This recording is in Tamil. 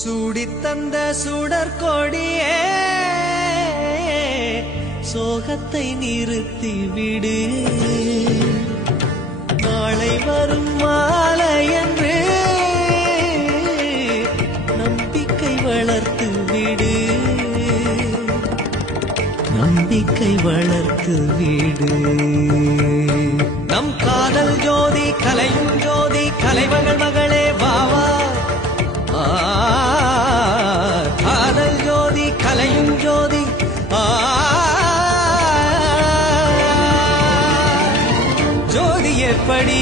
சூடித்தந்த சுடற்கொடியே சோகத்தை நிறுத்தி விடு. நாளை வரும் மாலை என்று நம்பிக்கை வளர்த்து விடு. நம்பிக்கை வளர்த்து விடு. நம் காதல் ஜோதி கலையும் ஜோதி கலைமகள் மகளே வாவா. காதல் ஜோதி கலையும் ஜோதி ஜோதி எப்படி